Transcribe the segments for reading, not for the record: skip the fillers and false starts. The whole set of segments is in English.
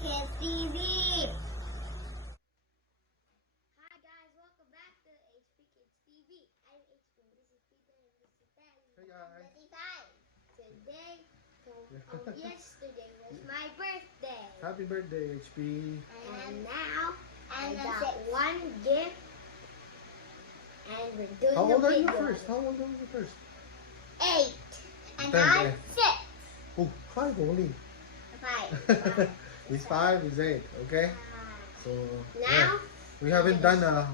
HPKidsTV. Hi guys, welcome back to HPKidsTV. I'm HP. This is Peter and this is Daddy. Hey guys. Today, yesterday was my birthday. Happy birthday, HP. And now I got one gift. And we're doing How old the are you big one. first? How old are you first? 8. And Ten, I'm eh. 6. Oh, 5 only. 5. He's 5, he's 8. Okay. So Now, we haven't done a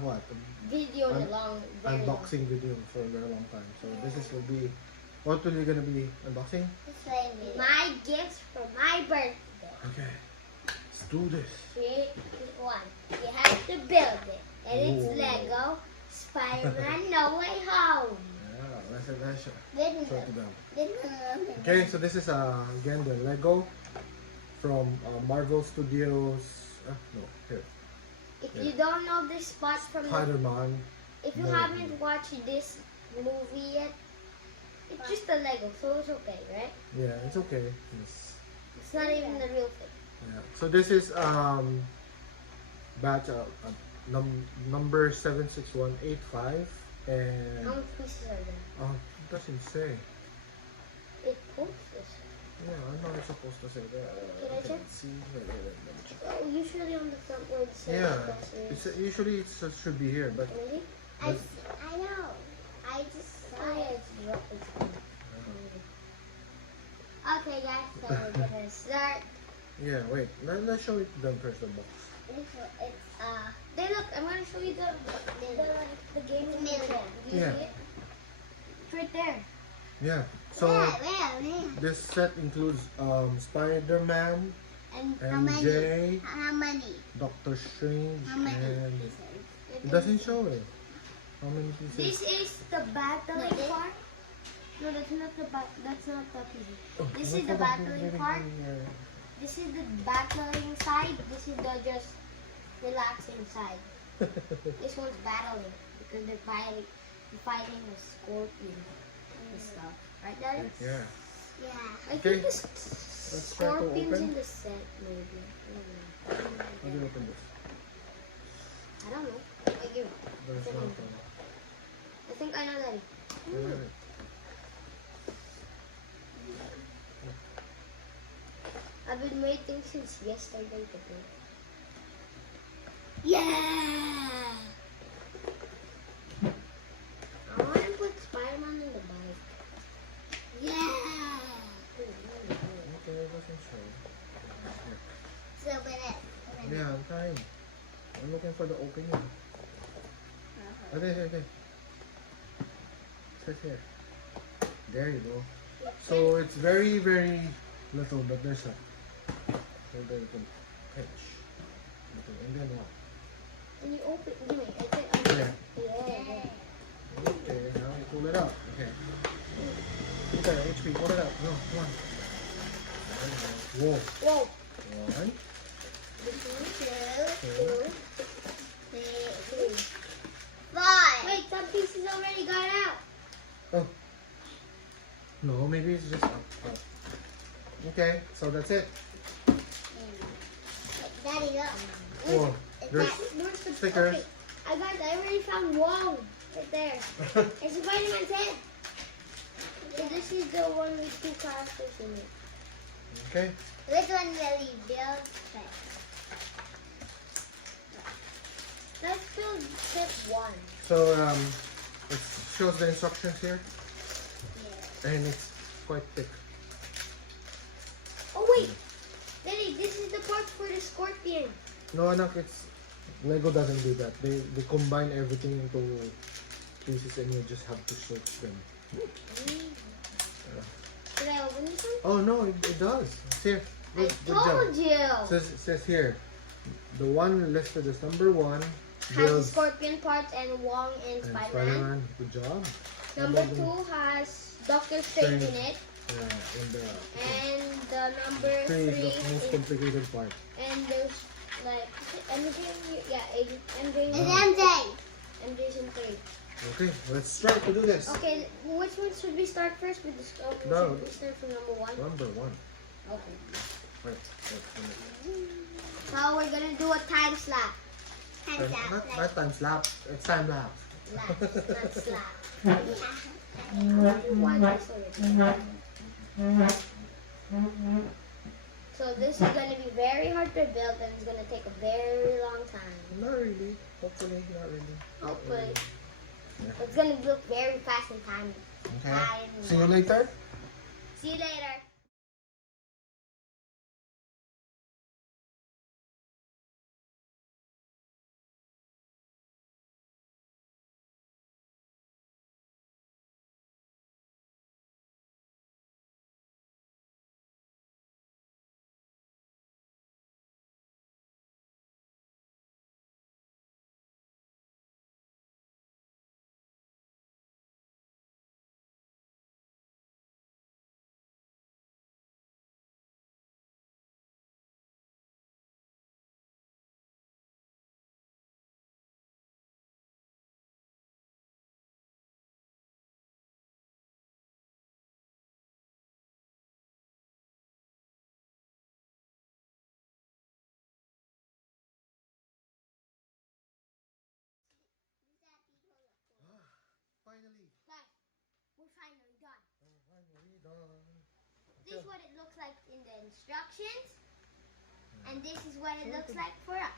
video in a long, very long. unboxing video for a very long time. So this will be what are you gonna be unboxing? My gifts for my birthday. Okay. Let's do this. Here's one. You have to build it. And it's Ooh. Lego Spider-Man No Way Home. Yeah, let's show to them. Okay, so this is again the Lego from Marvel Studios. No, here. If Yeah. you don't know this spot from the, Spider-Man. if you No. haven't watched this movie yet, it's just a Lego, so it's okay, right? Yeah, it's okay. Yes. It's not even the real thing. Yeah. So this is batch number 76185 and How many pieces are there? it doesn't say. It posts this. Yeah, I know it's supposed to say that. Can I check? Let's see. Wait, let me check. Oh, usually on the front where it says Yeah, accessories. it's usually it should be here, but Maybe? but- I know. I just saw it. Okay, guys, so we're gonna start. yeah. Wait, let's show it them first. The box. It's Then look, I'm gonna show you the game in the middle. Do you Yeah. see it? It's right there. Yeah. So Where? this set includes Spider-Man, And MJ, how many? Doctor Strange, and pieces? it doesn't show it. How many This pieces? is the battling part. No, that's not the That's not the piece. Oh, This look is the at battling part. Yeah. This is the battling side. This is the just relaxing side. This one's battling because they're fighting a scorpion and stuff. Right, Daddy? Yeah. Yeah. I Okay. think the Let's try to scorpion's open. in the set, maybe. How do you open this? I don't know. I give. There's Open no it. phone. I think I know, Daddy. Alright. I've been waiting since yesterday to play. Yeah! I want to put Spider-Man in the bike. Yeah! Okay, it doesn't show. Here. So, but Yeah, I'm trying. I'm looking for the opening. Okay. It says here. There you go. So it's very, very little, but there's a so there you can pinch. And then what? And you open, give me, I think Yeah. yeah. Okay, now you pull it up. Okay. Okay, HP, pull it up. No, come on. Whoa. Whoa. One. 2, 3, 4. Wait, some pieces already got out. Oh. No, maybe it's just up. Okay, so that's it. Daddy, look. Whoa. There's Where's the stickers. Okay. I already found Wong right there. It's Spider-Man's head. So this is the one with 2 characters in it. Okay. This one really builds set. Let's build set 1. So it shows the instructions here, Yeah. and it's quite thick. Oh wait, Daddy, this is the part for the scorpion. No, anak, it's Lego doesn't do that. They combine everything into pieces, and you just have to search them. Should I open this one? Oh no, it does. It's here. I Good job. told you. It says here, the one listed as number 1 Has the builds scorpion parts and Wong and and Spider-Man. Spider-Man. Good job. Number How about 2 has Doctor Strange in it. and the And the number 3 3 is the most is, complicated part. and there's like MJ, yeah, MJ. MJ's in 3. Okay, let's try to do this. Okay, which one should we start first with this? No. Should we start from number 1? Number 1. Okay. Wait. So we're gonna do a time slap. Not time slap. It's time lapse. Lapse, not slap. One is already. So this is gonna be very hard to build and it's gonna take a very long time. Not really. Hopefully, not really. Hopefully. It's gonna look very fast and timely. Okay. See you later. See you later. Finally. Guys, we're finally done. Finally done. This is what it looks like in the instructions. And this is what it looks like for us.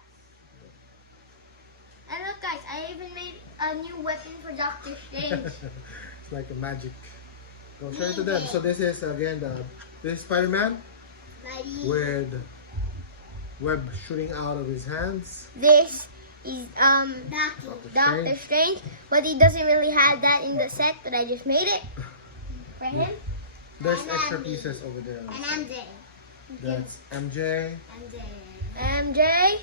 And look guys, I even made a new weapon for Dr. Strange. It's like a magic. Go show it to them. So this is again this is Spider-Man with web shooting out of his hands. This is Doctor Strange, but he doesn't really have that in the set, but I just made it for him. There's extra pieces over there. And MJ. That's MJ. MJ.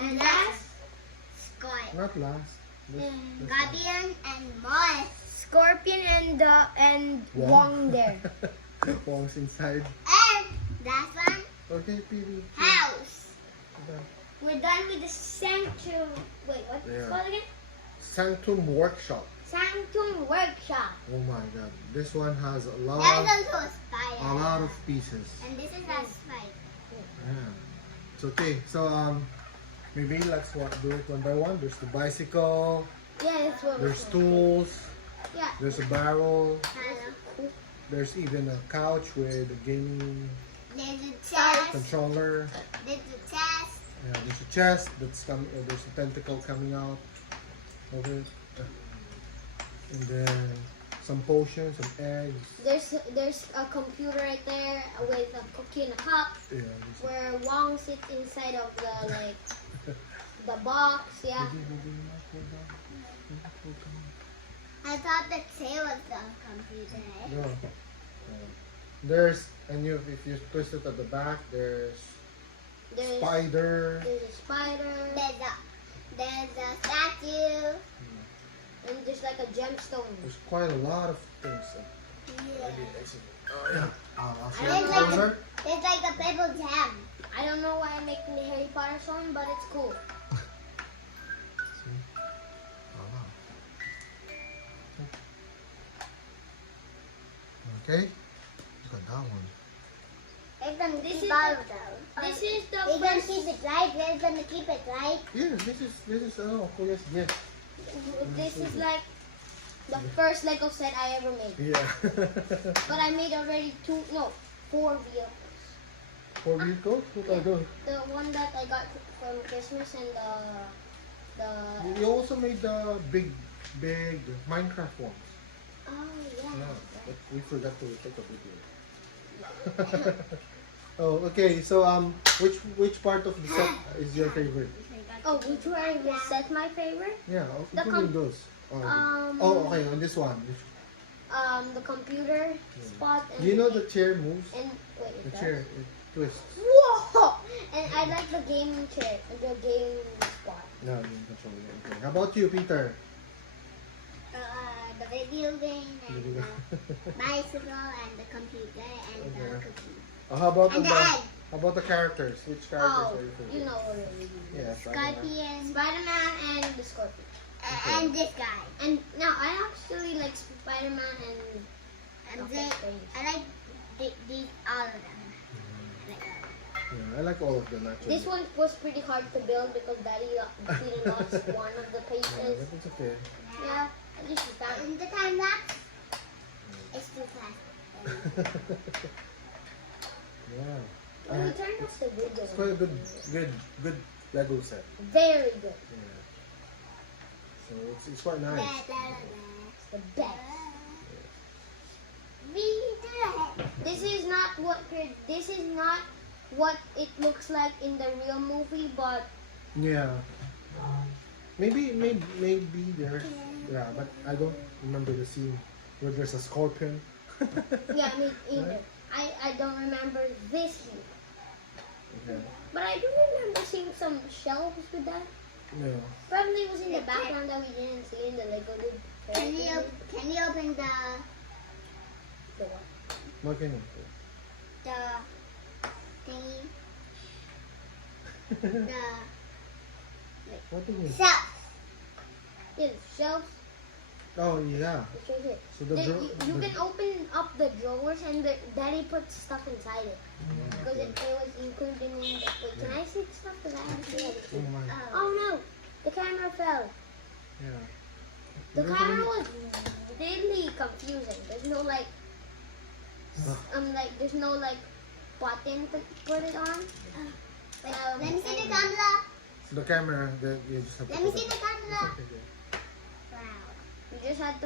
And that's Scott. Not last. Guardian and Moss. Scorpion and Wong there. Wong's inside. And that's one. Okay, PD. House. We're done with the Sanctum. Wait, what's it called again? Sanctum Workshop. Sanctum Workshop. Oh my god. This one has a lot of pieces. And this is a spider. Yeah. It's okay. So maybe let's do it one by one. There's the bicycle. Yeah, that's what There's tools. Yeah. There's a barrel. Hello. There's even a couch with a gaming There's a chest. controller. There's a chest. Yeah, there's a chest that's coming. There's a tentacle coming out of it. And then some potions, some eggs. There's a computer right there with a cookie in a cup. Yeah. Where Wong sits inside of the the box. Yeah. I thought the tail was the computer. No. There's if you twist it at the back, there's spider. There's a spider. There's a statue. And there's like a gemstone. There's quite a lot of things. Yeah. Oh, yeah. I'll show There's you like closer. It's like a pebble jam. I don't know why I'm making the Harry Potter song, but it's cool. Okay. Look at that one. This is the We're gonna keep it right. We're gonna keep it right. Yeah, this is Kuya's gift. This is like the first Lego set I ever made. Yeah. But I made already 4 vehicles. 4 vehicles? What are those? The one that I got from Christmas and the You also made the big Minecraft ones. oh yeah. Yeah, but we forgot to take a video. Oh, okay. So which part of the set is your favorite? Oh, which one is set my favorite? Yeah, The including those. Okay, on this one. The computer spot. And Do you know the chair moves? And wait, The chair it twists. Whoa! And I like the gaming chair, the gaming spot. No, you can control it. Okay. How about you, Peter? The video game and the bicycle and the computer and the Okay. cookie. How about And the egg. how about the characters? Which characters Oh, are your favorite? you know already. Yeah, Scorpion. Spider-Man and the Scorpion. And this guy. And no, I actually like Spider-Man and And Doctor they, Strange. I like these all of them. I like all of them actually. This one was pretty hard to build because Daddy didn't lost one of the Yeah, pieces. but it's okay. Yeah, at least you found In the time lapse, it's too fast. Yeah. When we turn off the video. It's quite a good Lego set. Very good. Yeah. So it's quite nice. It's the best. We did it. This is not what it looks like in the real movie, but Yeah. Maybe there's, yeah, but I don't remember the scene where there's a scorpion. yeah, me either. I don't remember this here. Okay. But I do remember seeing some shelves with that. Yeah. Probably it was in the background that we didn't see in the Lego Loop. Can you open the what? What can you thingy? What do you mean? Shelf. Yeah, shelves. Oh yeah. It's right here. So the You can open up the drawers and Daddy puts stuff inside it. Because it was included in the... Wait, can I see the stuff? Because I haven't seen it. Oh my. Oh no! The camera fell. Yeah. The camera was really confusing. There's no like... there's no like button to put it on. Let me see the camera. So the camera, you just have to Let me put see it- the camera. Okay, okay. Wow. You just have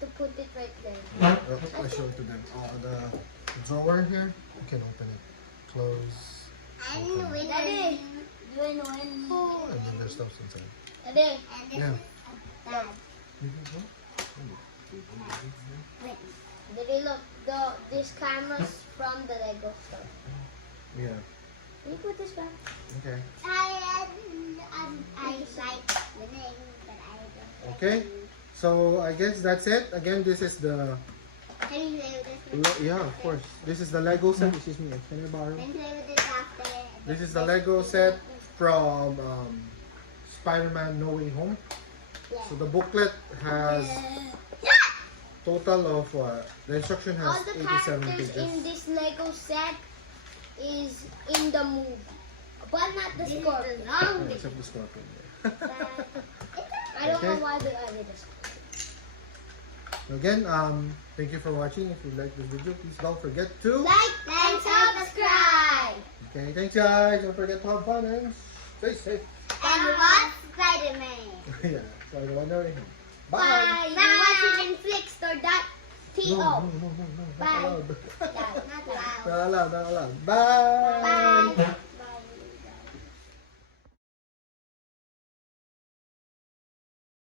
to put it right there. Oh, I show it to them. The drawer here, you can open it, close, And open. Daddy! when And then there's stuff inside. Daddy! and this Yeah. is bad. Daddy, look. This camera's from the Lego store. Yeah. Can you put this back? Okay. I like winning, but I don't. Okay. So I guess that's it. Again, this is the Can you play with this? yeah, of course. This is the Lego set. Excuse me. Can I borrow? Can you play with this after? This is the Lego set from Spider-Man No Way Home. So the booklet has total of the instruction has All the 87 characters pages. in this Lego set is in the movie, but not the Scorpion. Yeah, except the scorpion. Yeah. I don't know Okay. why they added the Scorpion. Again, thank you for watching. If you like this video, please don't forget to Like and subscribe. Okay, thanks guys. Don't forget to have fun and stay safe. And watch Spider-Man. Yeah. So I don't know anything. Bye. Bye. You can watch it in Flixstore.to. No, no, no, Bye. not allowed. Not loud. Not allowed, not allowed. Bye. Bye.